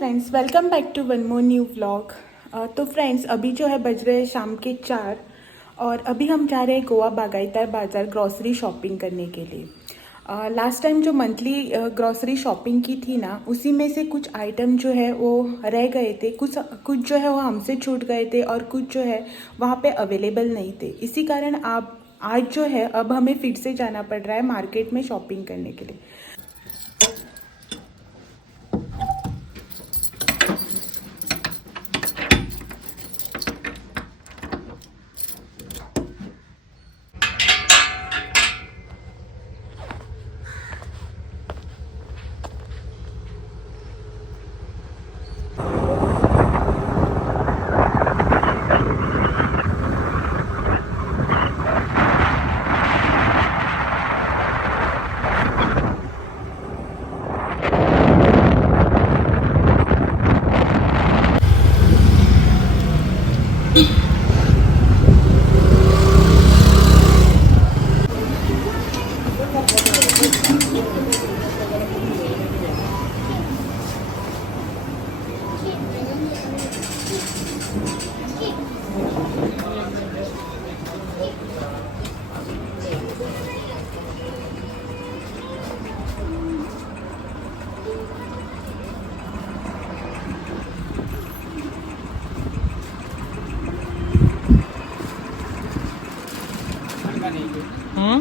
Friends, welcome back to one more new vlog. तो friends, अभी जो है बज रहे हैं शाम के 4 और अभी हम जा रहे हैं गोवा बागायतार बाज़ार ग्रॉसरी शॉपिंग करने के लिए। लास्ट टाइम जो मंथली ग्रॉसरी शॉपिंग की थी ना, उसी में से कुछ आइटम जो है वो रह गए थे, कुछ जो है वो हमसे छूट गए थे और कुछ जो है वहाँ पे अवेलेबल नहीं थे। इसी कारण आप आज जो है अब हमें फिर से जाना पड़ रहा है मार्केट में शॉपिंग करने के लिए। हाँ,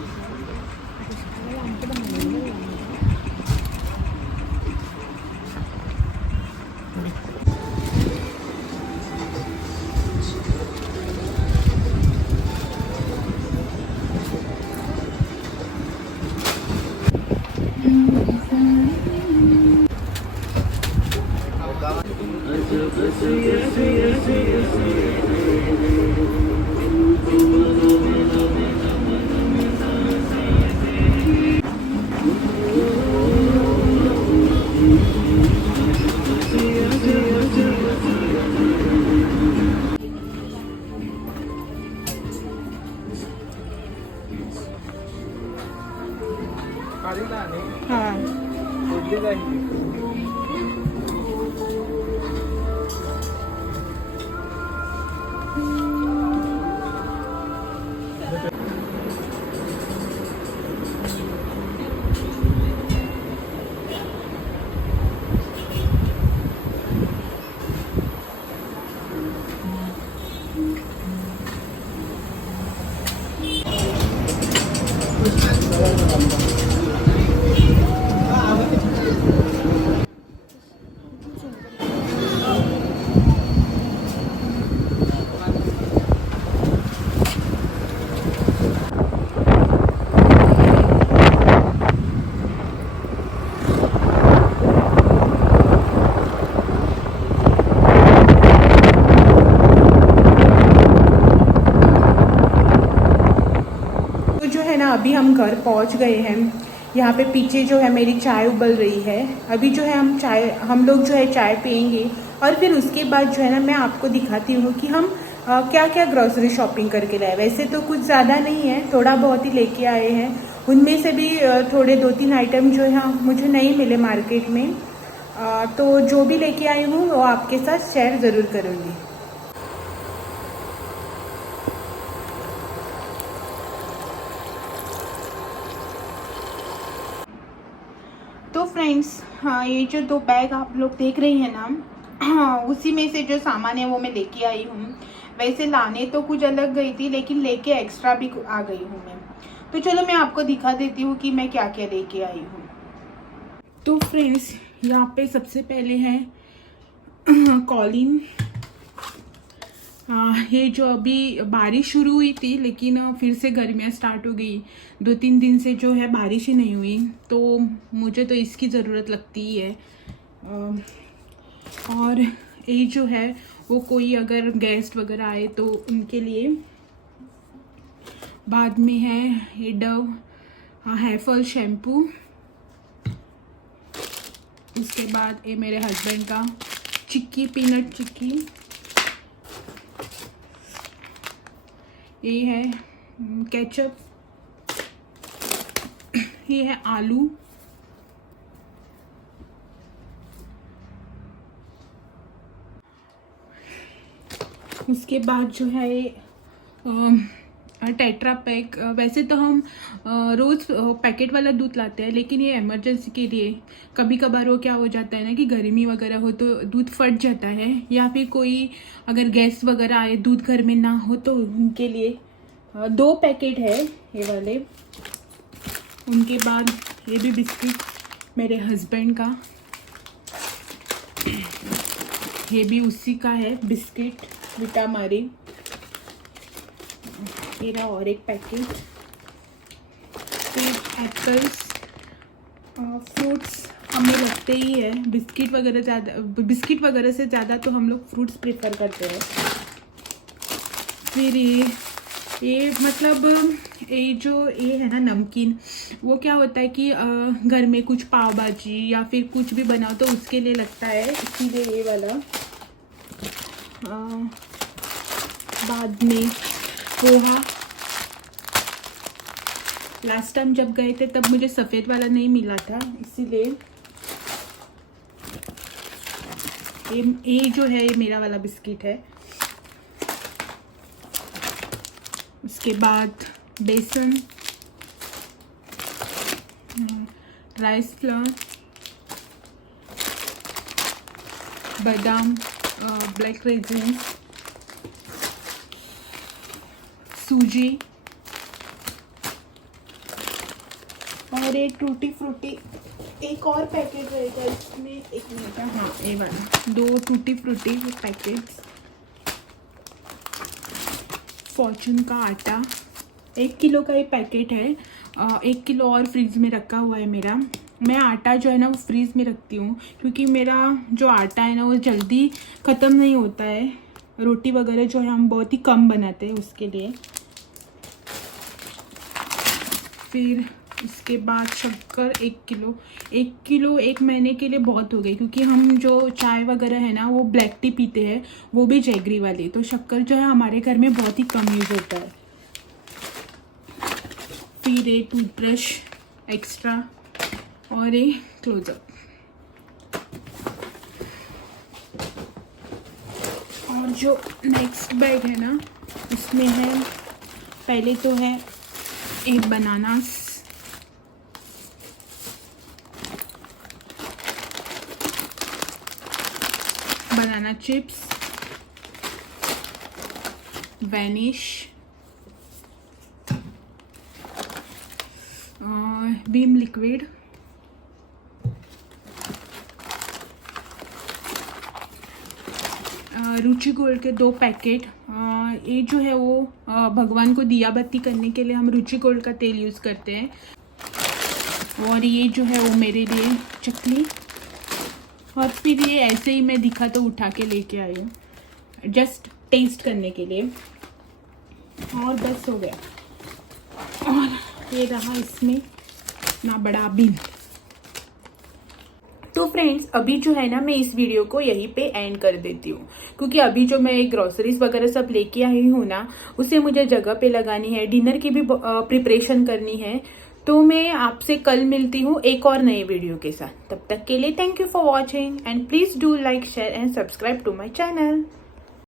तो जो है ना अभी हम घर पहुंच गए हैं। यहाँ पे पीछे जो है मेरी चाय उबल रही है। अभी जो है हम लोग जो है चाय पियेंगे और फिर उसके बाद जो है ना मैं आपको दिखाती हूँ कि हम क्या क्या ग्रॉसरी शॉपिंग करके लाए। वैसे तो कुछ ज़्यादा नहीं है, थोड़ा बहुत ही लेके आए हैं। उनमें से भी थोड़े 2-3 आइटम जो है मुझे नहीं मिले मार्केट में। तो जो भी लेके आई हूँ वो आपके साथ शेयर ज़रूर करूँगी। तो फ्रेंड्स, हाँ, ये जो 2 बैग आप लोग देख रही हैं ना, हाँ, उसी में से जो सामान है वो मैं लेके आई हूँ। वैसे लाने तो कुछ अलग गई थी, लेकिन लेके एक्स्ट्रा भी आ गई हूँ मैं। तो चलो मैं आपको दिखा देती हूँ कि मैं क्या क्या लेके आई हूँ। तो फ्रेंड्स, यहाँ पे सबसे पहले है कॉलिन। ये जो अभी बारिश शुरू हुई थी, लेकिन फिर से गर्मियाँ स्टार्ट हो गई। 2-3 दिन से जो है बारिश ही नहीं हुई, तो मुझे तो इसकी ज़रूरत लगती ही है। और ये जो है वो कोई अगर गेस्ट वगैरह आए तो उनके लिए। बाद में है ये डव हेयर फॉल शैम्पू। इसके बाद ये मेरे हस्बैंड का चिक्की, पीनट चिक्की। ये है केचप। ये है आलू। उसके बाद जो है टेट्रा पैक। वैसे तो हम रोज़ पैकेट वाला दूध लाते हैं, लेकिन ये इमरजेंसी के लिए कभी कभार वो क्या हो जाता है ना कि गर्मी वगैरह हो तो दूध फट जाता है, या फिर कोई अगर गैस वगैरह आए दूध घर में ना हो तो उनके लिए 2 पैकेट है ये वाले। उनके बाद ये भी बिस्किट मेरे हस्बैंड का, ये भी उसी का है बिस्किट विटामारी। ये रहा और एक पैकेट। फिर एप्पल्स, फ्रूट्स हमें लगते ही है, बिस्किट वगैरह से ज़्यादा तो हम लोग फ्रूट्स प्रेफर करते हैं। फिर ये मतलब ये है ना नमकीन, वो क्या होता है कि घर में कुछ पाव भाजी या फिर कुछ भी बनाओ तो उसके लिए लगता है, इसीलिए ये वाला। बाद में पोहा, लास्ट टाइम जब गए थे तब मुझे सफ़ेद वाला नहीं मिला था, इसीलिए ये जो है ये मेरा वाला बिस्किट है। उसके बाद बेसन, राइस फ्लोर, बादाम, ब्लैक रेजिन, सूजी और एक टूटी फ्रूटी। एक और पैकेट रहेगा इसमें, एक मिनट, हाँ ये वाला 2 टूटी फ्रूटी पैकेट्स। फॉर्चून का आटा 1 किलो का ये पैकेट है। 1 किलो और फ्रीज में रखा हुआ है मेरा। मैं आटा जो है ना वो फ्रीज में रखती हूँ, क्योंकि मेरा जो आटा है ना वो जल्दी ख़त्म नहीं होता है। रोटी वगैरह जो है हम बहुत ही कम बनाते हैं उसके लिए। फिर इसके बाद शक्कर 1 किलो। 1 किलो 1 महीने के लिए बहुत हो गई, क्योंकि हम जो चाय वगैरह है ना वो ब्लैक टी पीते हैं, वो भी जैगरी वाली, तो शक्कर जो है हमारे घर में बहुत ही कम यूज़ होता है। फिर ये टूथब्रश एक्स्ट्रा और ये क्लोजअप। और जो नेक्स्ट बैग है ना उसमें है, पहले तो है एक banana chips, Vanish, Vim liquid, Ruchi Gold के 2 पैकेट। ये जो है वो भगवान को दिया बत्ती करने के लिए हम रुचि गोल्ड का तेल यूज़ करते हैं। और ये जो है वो मेरे लिए चकली। और फिर ये ऐसे ही मैं दिखा तो उठा के लेके आई हूँ, जस्ट टेस्ट करने के लिए। और बस हो गया। और ये रहा इसमें इतना बड़ा बिन। तो फ्रेंड्स अभी जो है ना मैं इस वीडियो को यहीं पे एंड कर देती हूँ, क्योंकि अभी जो मैं ग्रोसरीज वगैरह सब लेके आई हूँ ना उसे मुझे जगह पे लगानी है, डिनर की भी प्रिपरेशन करनी है। तो मैं आपसे कल मिलती हूँ एक और नए वीडियो के साथ। तब तक के लिए thank you for watching and please do like share and subscribe to my channel.